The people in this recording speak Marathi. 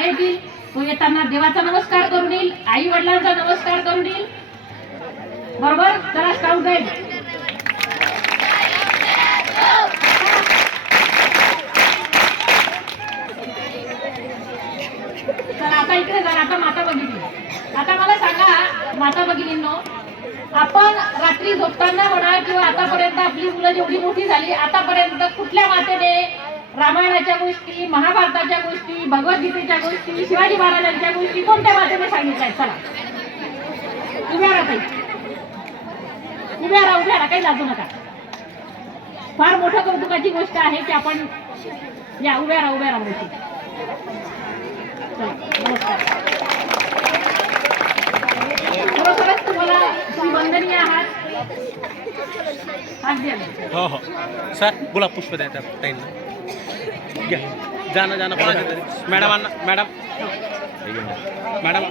शाळेत येईल, तो येताना देवाचा नमस्कार करून येईल, आई वडिलांचा नमस्कार करून येईल. बरोबर. चला स्काउट गाईड. चला आता इकडे जा. आता माता भगिनी, आता मला सांगा माता भगिनींनो, आपण रात्री झोपताना म्हणा किंवा आतापर्यंत आपली मुलं जेवढी मोठी झाली, आतापर्यंत कुठल्या मातेने रामायणाच्या गोष्टी, महाभारताच्या गोष्टी, भगवद्गीतेच्या गोष्टी, शिवाजी महाराजांच्या गोष्टी कोणत्या मातेने सांगितल्या? चला उभ्या राहा ताई, उभ्या राहा, काही लाजू नका. फार मोठ्या कौतुकाची गोष्ट आहे की आपण या उभ्या राहा मोठी. नमस्कार. खरोखरच तुम्ही वंदनीय आहात. हो हो सर बोला. पुष्प द्या त्या ताईंना. घ्या जाणं कोणाच्या तरी मॅडम.